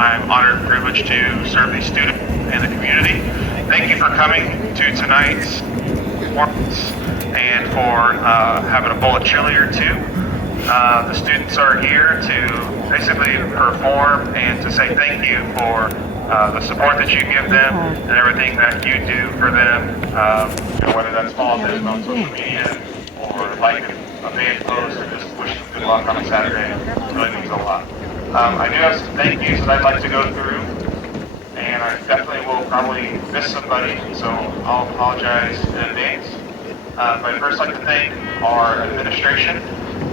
I'm honored and privileged to serve these students and the community. Thank you for coming to tonight's performance and for having a bowl of chili or two. The students are here to basically perform and to say thank you for the support that you give them and everything that you do for them, whether that's following them on social media or liking a band post or just wish them good luck on a Saturday. It really means a lot. I do have some thank yous that I'd like to go through, and I definitely will probably miss somebody, so I'll apologize in advance. But I'd first like to thank our administration,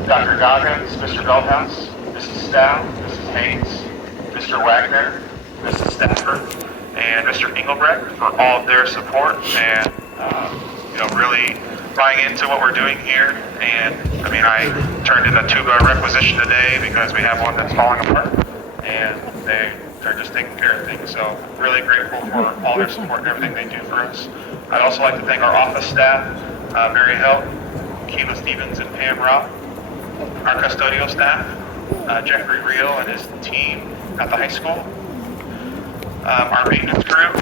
Dr. Goggins, Mr. Veldhouse, Mrs. Stow, Mrs. Haynes, Mr. Wagner, Mrs. Stafford, and Mr. Engelbrecht for all of their support and really buying into what we're doing here. And I turned in a tuba requisition today because we have one that's falling apart, and they're just taking care of things. So really grateful for all their support and everything they do for us. I'd also like to thank our office staff, Mary Helt, Keela Stevens, and Pam Robb, our custodial staff, Jeffrey Reel and his team at the high school, our maintenance crew,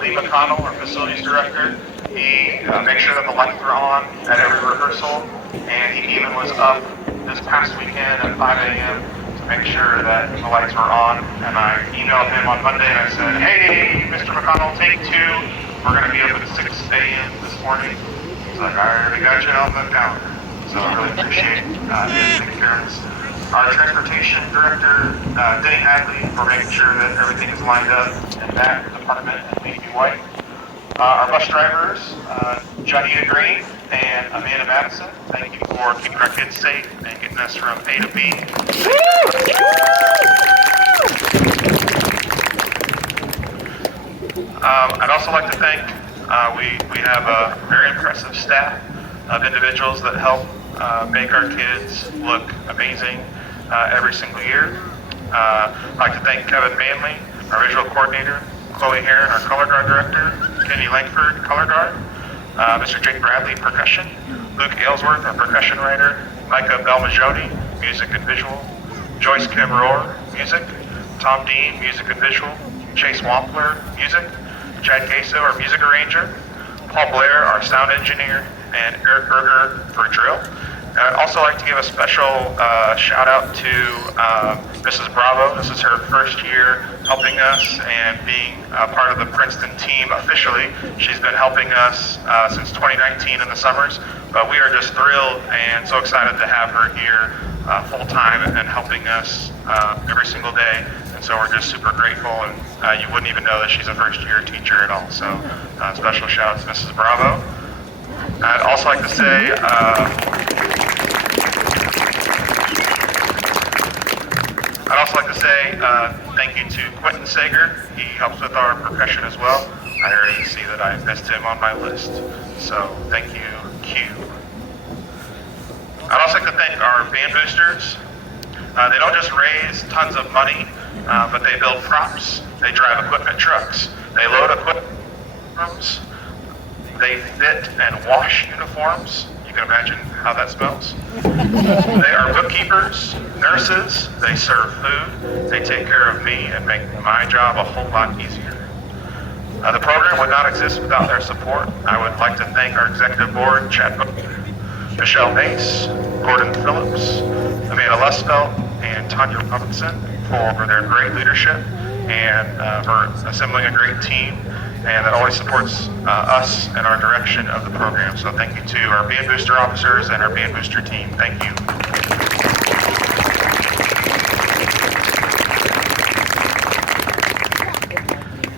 Lee McConnell, our facilities director. He makes sure that the lights are on at every rehearsal, and he even was up this past weekend at 5 a.m. to make sure that the lights were on. And I emailed him on Monday and I said, "Hey, Mr. McConnell, take 2. We're going to be up at 6 a.m. this morning." He's like, "I already got you on the calendar." So I really appreciate him taking care of us. Our transportation director, Denny Hadley, for making sure that everything is lined up in that department and Leafy White. Our bus drivers, Janita Green and Amanda Madison, thank you for keeping our kids safe and getting us from A to B. I'd also like to thank, we have a very impressive staff of individuals that help make our kids look amazing every single year. I'd like to thank Kevin Manley, our visual coordinator, Chloe Heron, our color guard director, Kenny Langford, color guard, Mr. Jake Bradley, percussion, Luke Aylesworth, our percussion writer, Micah Belmajoni, music and visual, Joyce Kim Rohr, music, Tom Dean, music and visual, Chase Wampler, music, Chad Queso, our music arranger, Paul Blair, our sound engineer, and Eric Berger for drill. I'd also like to give a special shout out to Mrs. Bravo. This is her first year helping us and being part of the Princeton team officially. She's been helping us since 2019 in the summers, but we are just thrilled and so excited to have her here full time and helping us every single day. And so we're just super grateful, and you wouldn't even know that she's a first year teacher at all. So special shout out to Mrs. Bravo. I'd also like to say thank you to Quentin Sager. He helps with our percussion as well. I already see that I missed him on my list, so thank you, Q. I'd also like to thank our band boosters. They don't just raise tons of money, but they build props. They drive equipment trucks. They load equipment rooms. They fit and wash uniforms. You can imagine how that smells. They are bookkeepers, nurses, they serve food, they take care of me and make my job a whole lot easier. The program would not exist without their support. I would like to thank our executive board, Chad Booker, Michelle Mace, Gordon Phillips, Amanda Lusfelt, and Tanya Robinson for their great leadership and for assembling a great team, and that always supports us and our direction of the program. So thank you to our band booster officers and our band booster team. Thank you.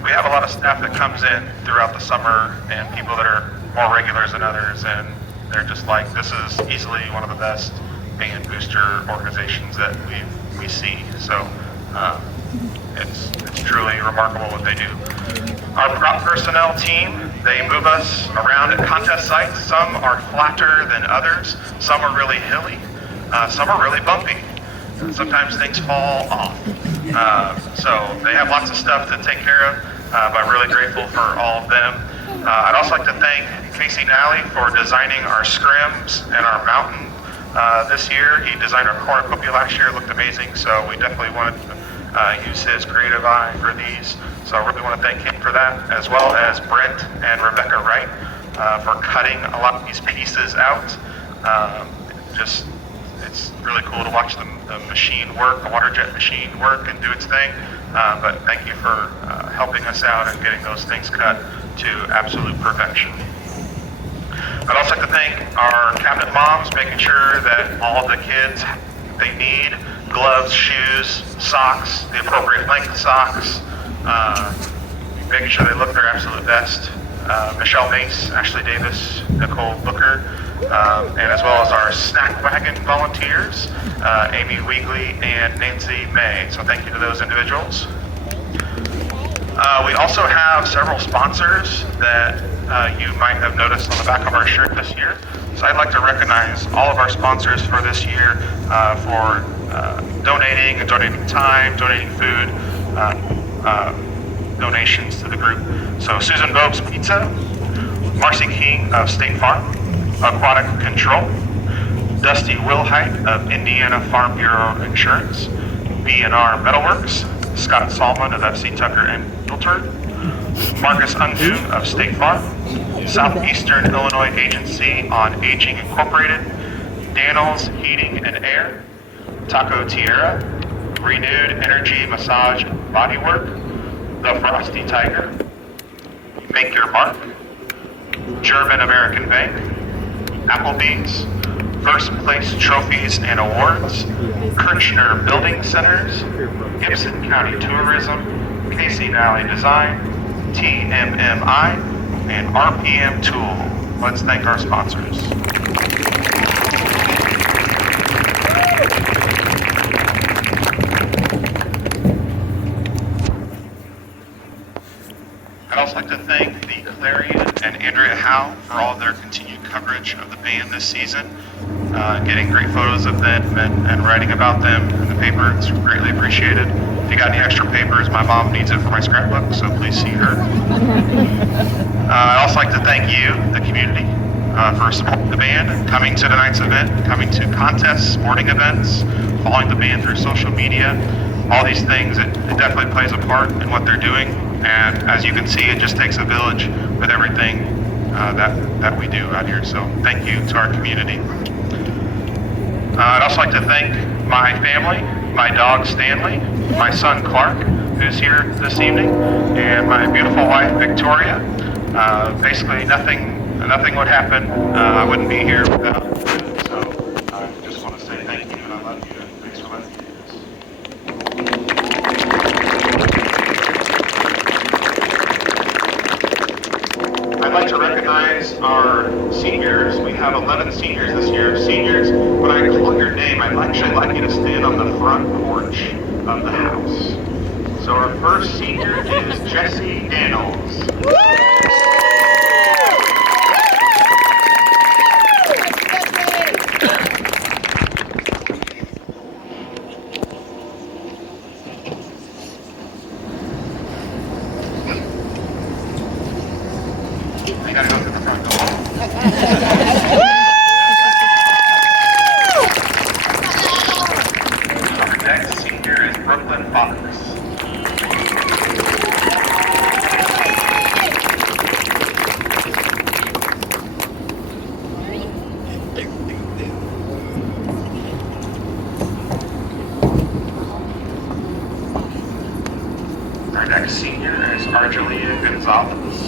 We have a lot of staff that comes in throughout the summer and people that are more regulars than others, and they're just like, this is easily one of the best band booster organizations that we see. So it's truly remarkable what they do. Our prop personnel team, they move us around at contest sites. Some are flatter than others. Some are really hilly. Some are really bumpy. Sometimes things fall off. So they have lots of stuff to take care of, but I'm really grateful for all of them. I'd also like to thank Casey Nally for designing our scrims and our mountain this year. He designed our cornucopia last year. It looked amazing, so we definitely wanted use his creative eye for these. So I really want to thank him for that, as well as Brent and Rebecca Wright for cutting a lot of these pieces out. It's really cool to watch the machine work, the water jet machine work and do its thing. But thank you for helping us out and getting those things cut to absolute perfection. I'd also like to thank our cabinet moms, making sure that all of the kids they need, gloves, shoes, socks, the appropriate length socks, making sure they look their absolute best. Michelle Mace, Ashley Davis, Nicole Booker, and as well as our snack wagon volunteers, Amy Weegley and Nancy May. So thank you to those individuals. We also have several sponsors that you might have noticed on the back of our shirt this year. So I'd like to recognize all of our sponsors for this year for donating time, donating food, donations to the group. So Susan Bobes Pizza, Marcy King of State Farm, Aquatic Control, Dusty Wilhite of Indiana Farm Bureau Insurance, B&R Metalworks, Scott Salmon of FC Tucker and Milford, Marcus Undu of State Farm, Southeastern Illinois Agency on Aging Incorporated, Daniels Heating and Air, Taco Tierra, Renewed Energy Massage Bodywork, The Frosty Tiger, Make Your Mark, German American Bank, Applebee's, First Place Trophies and Awards, Kirchner Building Centers, Gibson County Tourism, Casey Valley Design, TMMI, and RPM Tool. Let's thank our sponsors. I'd also like to thank the Clarion and Andrea Howe for all of their continued coverage of the band this season, getting great photos of them and writing about them in the paper. It's greatly appreciated. If you got any extra papers, my mom needs it for my scrapbook, so please see her. I'd also like to thank you, the community, for supporting the band, coming to tonight's event, coming to contests, sporting events, following the band through social media. All these things, it definitely plays a part in what they're doing. And as you can see, it just takes a village with everything that we do out here. So thank you to our community. I'd also like to thank my family, my dog Stanley, my son Clark, who's here this evening, and my beautiful wife Victoria. Basically, nothing would happen. I wouldn't be here without them. So I just want to say thank you, and I love you, and thanks for letting me do this. I'd like to recognize our seniors. We have 11 seniors this year. Seniors, when I call your name, I'd actually like you to stand on the front porch of the house. So our first senior is Jesse Daniels. I gotta go to the front door. Our next senior is Brooklyn Fox. Our next senior is Argelia Gonzalez.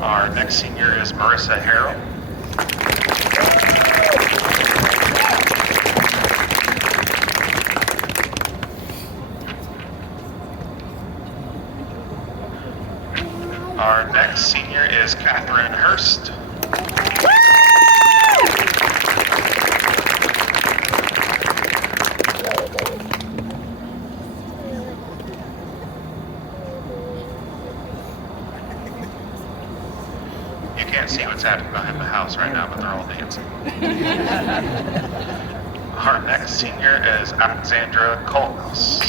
Our next senior is Marissa Harrell. Our next senior is Catherine Hurst. You can't see what's happening behind the house right now, but they're all dancing. Our next senior is Alexandra Colhouse.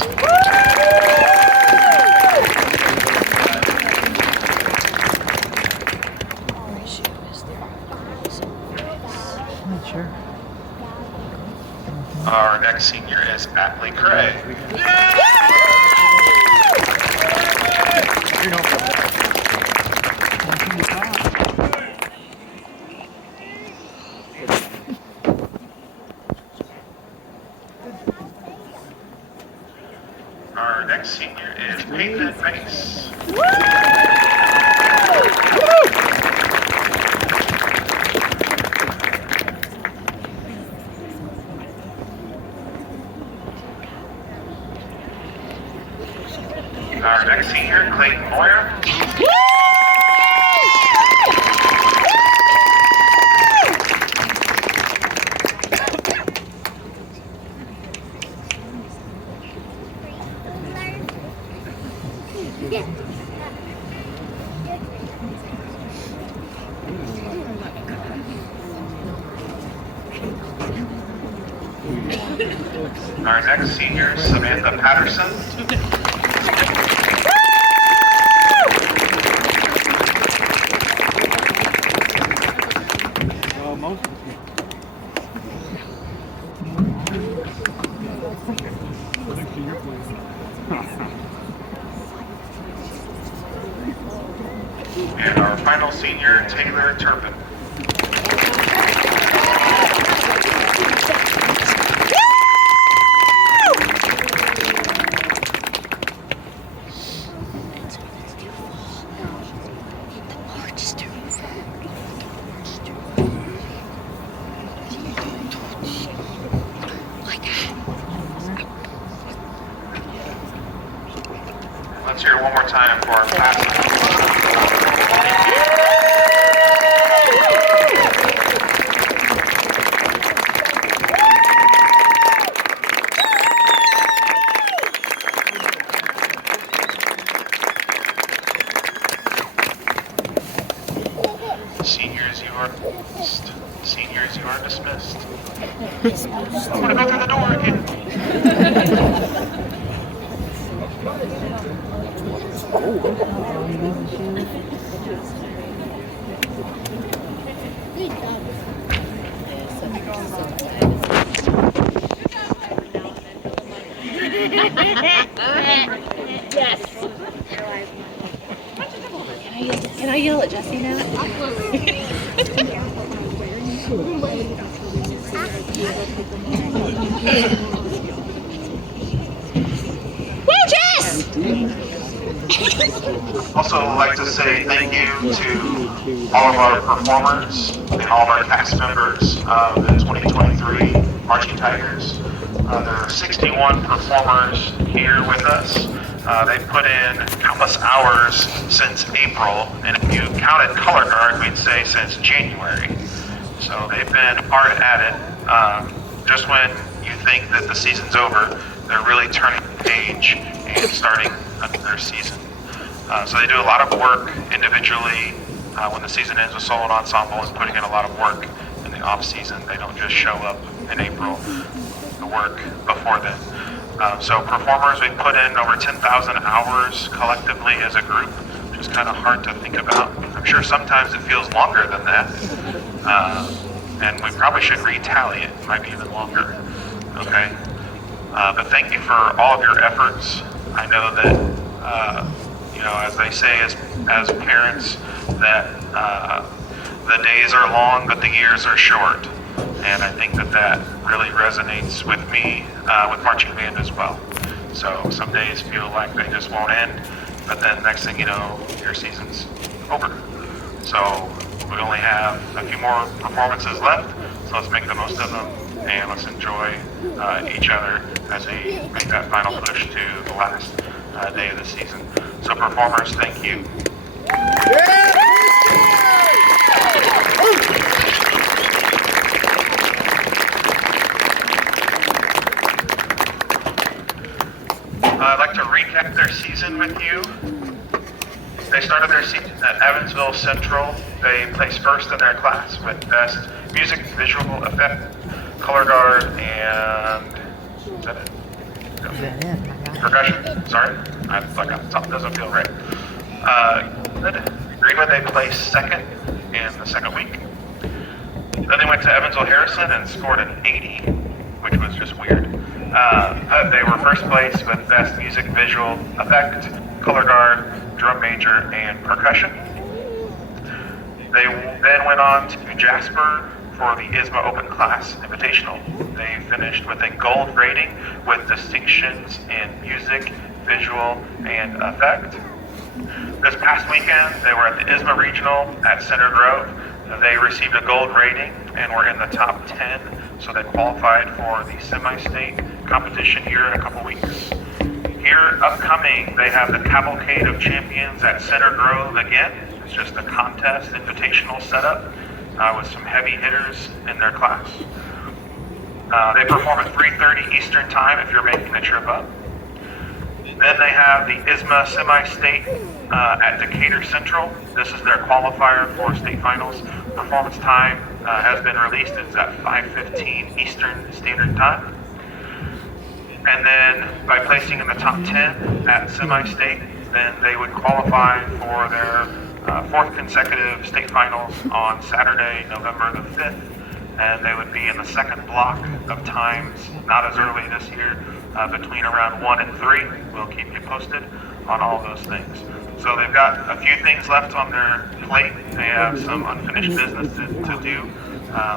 Our next senior is Peyton Mace. Our next senior, Clayton Moyer. Our next senior, Samantha Patterson. And our final senior, Taylor Turpin. Let's hear it one more time for our class. Seniors, you are dismissed. Seniors, you are dismissed. I'm gonna go through the door again. Yes. Can I yell at Jesse now? Woo, Jess! Also, I'd like to say thank you to all of our performers and all of our cast members of the 2023 Marching Tigers. There are 61 performers here with us. They've put in countless hours since April, and if you counted color guard, we'd say since January. So they've been hard at it. Just when you think that the season's over, they're really turning the page and starting their season. So they do a lot of work individually when the season ends with solo and ensemble, and putting in a lot of work in the off season. They don't just show up in April. The work before then. So performers, we put in over 10,000 hours collectively as a group, which is kind of hard to think about. I'm sure sometimes it feels longer than that, and we probably should retally it. It might be even longer. Okay. But thank you for all of your efforts. I know that as they say as parents, that the days are long, but the years are short. And I think that really resonates with me, with marching band as well. So some days feel like they just won't end, but then next thing you know, your season's over. So we only have a few more performances left, so let's make the most of them, and let's enjoy each other as we make that final push to the last day of the season. So performers, thank you. I'd like to recap their season with you. They started their season at Evansville Central. They placed first in their class with Best Music, Visual Effect, Color Guard, and is that it? Percussion. Sorry, I forgot. Something doesn't feel right. Greenwood, they placed second in the second week. Then they went to Evansville Harrison and scored an 80, which was just weird. They were first place with Best Music, Visual Effect, Color Guard, Drum Major, and Percussion. They then went on to Jasper for the ISMA Open Class Invitational. They finished with a gold rating with distinctions in music, visual, and effect. This past weekend, they were at the ISMA Regional at Center Grove. They received a gold rating and were in the top 10, so they qualified for the semi-state competition here in a couple weeks. Here, upcoming, they have the Cavalcade of Champions at Center Grove again. It's just a contest invitational setup with some heavy hitters in their class. They perform at 3:30 Eastern Time if you're making the trip up. Then they have the ISMA Semi-State at Decatur Central. This is their qualifier for state finals. Performance time has been released. It's at 5:15 Eastern Standard Time. And then by placing in the top 10 at Semi-State, then they would qualify for their fourth consecutive state finals on Saturday, November the 5th. And they would be in the second block of times, not as early this year, between around 1 and 3. We'll keep you posted on all those things. So they've got a few things left on their plate. They have some unfinished business to do,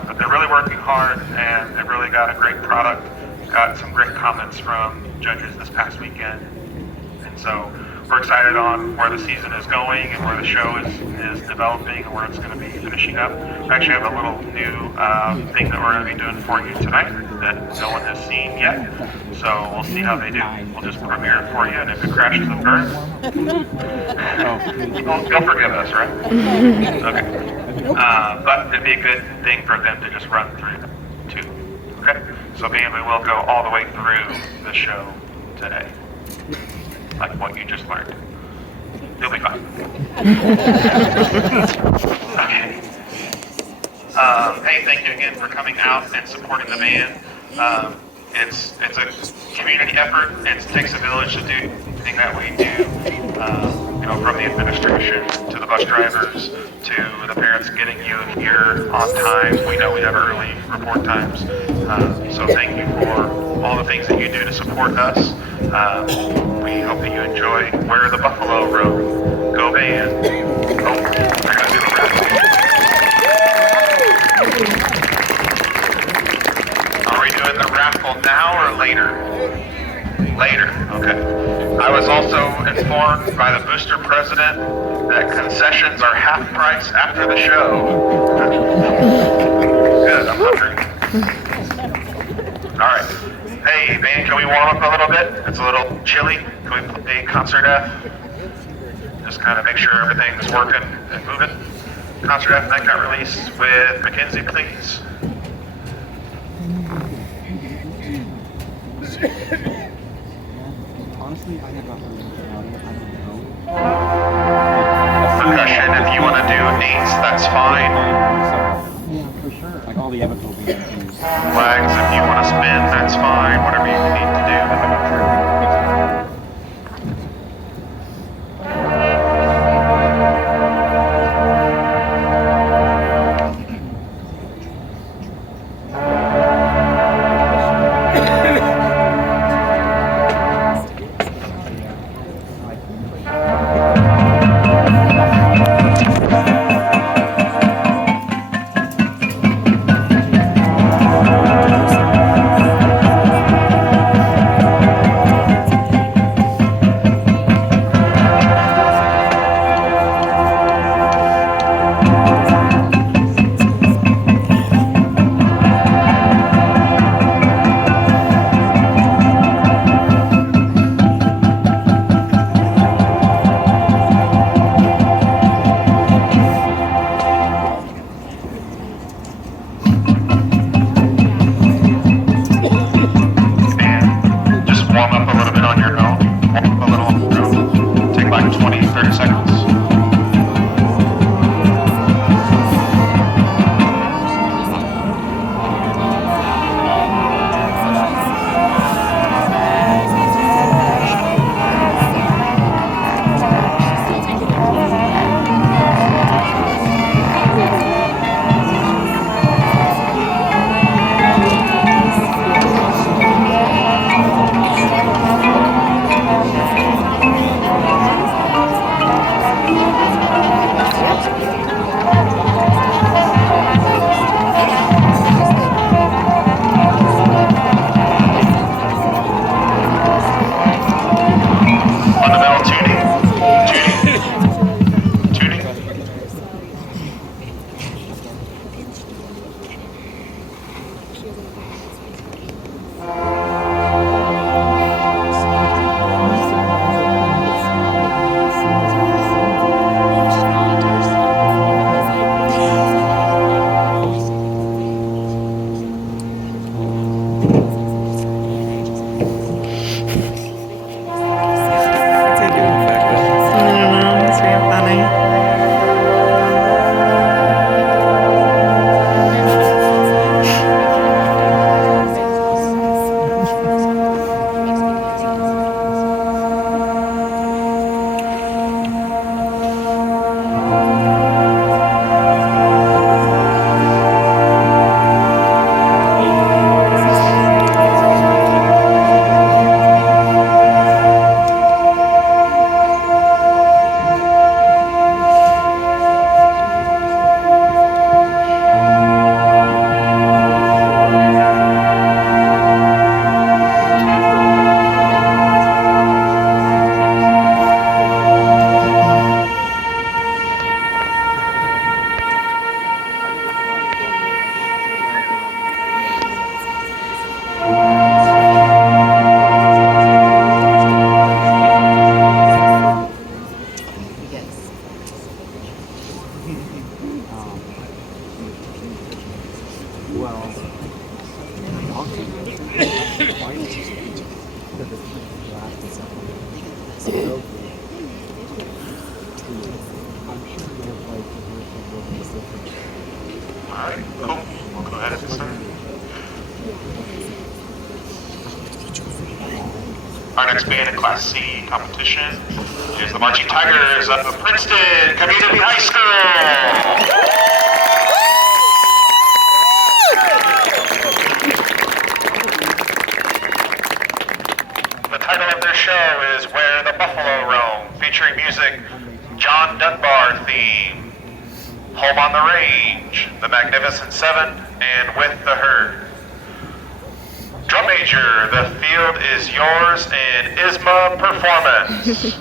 but they're really working hard, and they've really got a great product. Got some great comments from judges this past weekend, and so we're excited on where the season is going and where the show is developing and where it's going to be finishing up. We actually have a little new thing that we're going to be doing for you tonight that no one has seen yet. So we'll see how they do. We'll just premiere it for you, and if it crashes and burns, you'll forgive us, right? Okay. But it'd be a good thing for them to just run through too. Okay? So band, we will go all the way through the show today. Like what you just learned. You'll be fine. Okay. Hey, thank you again for coming out and supporting the band. It's a community effort. It takes a village to do anything that we do. From the administration to the bus drivers to the parents getting you here on time. We know we have early report times. So thank you for all the things that you do to support us. We hope that you enjoy Where the Buffalo Roam. Go band. Oh, I gotta do the rap. Are we doing the raffle now or later? Later, okay. I was also informed by the booster president that concessions are half price after the show. Good, I'm hungry. All right. Hey, band, can we warm up a little bit? It's a little chilly. Can we play Concert F? Just kind of make sure everything's working and moving. Concert F night got released with Mackenzie, please. Honestly, I have not heard about it. I don't know. Percussion, if you want to do eights, that's fine. Yeah, for sure. Like all the Evans will be used. Flags, if you want to spin, that's fine. Whatever you need to do. I'm not sure. Alright, cool. We'll go ahead and get started. Our next band in Class C competition is the Marching Tigers of Princeton Community High School. The title of their show is Where the Buffalo Roam, featuring music John Dunbar theme, Home on the Range, The Magnificent Seven, and With the Herd. Drum major, the field is yours, and ISMA performance.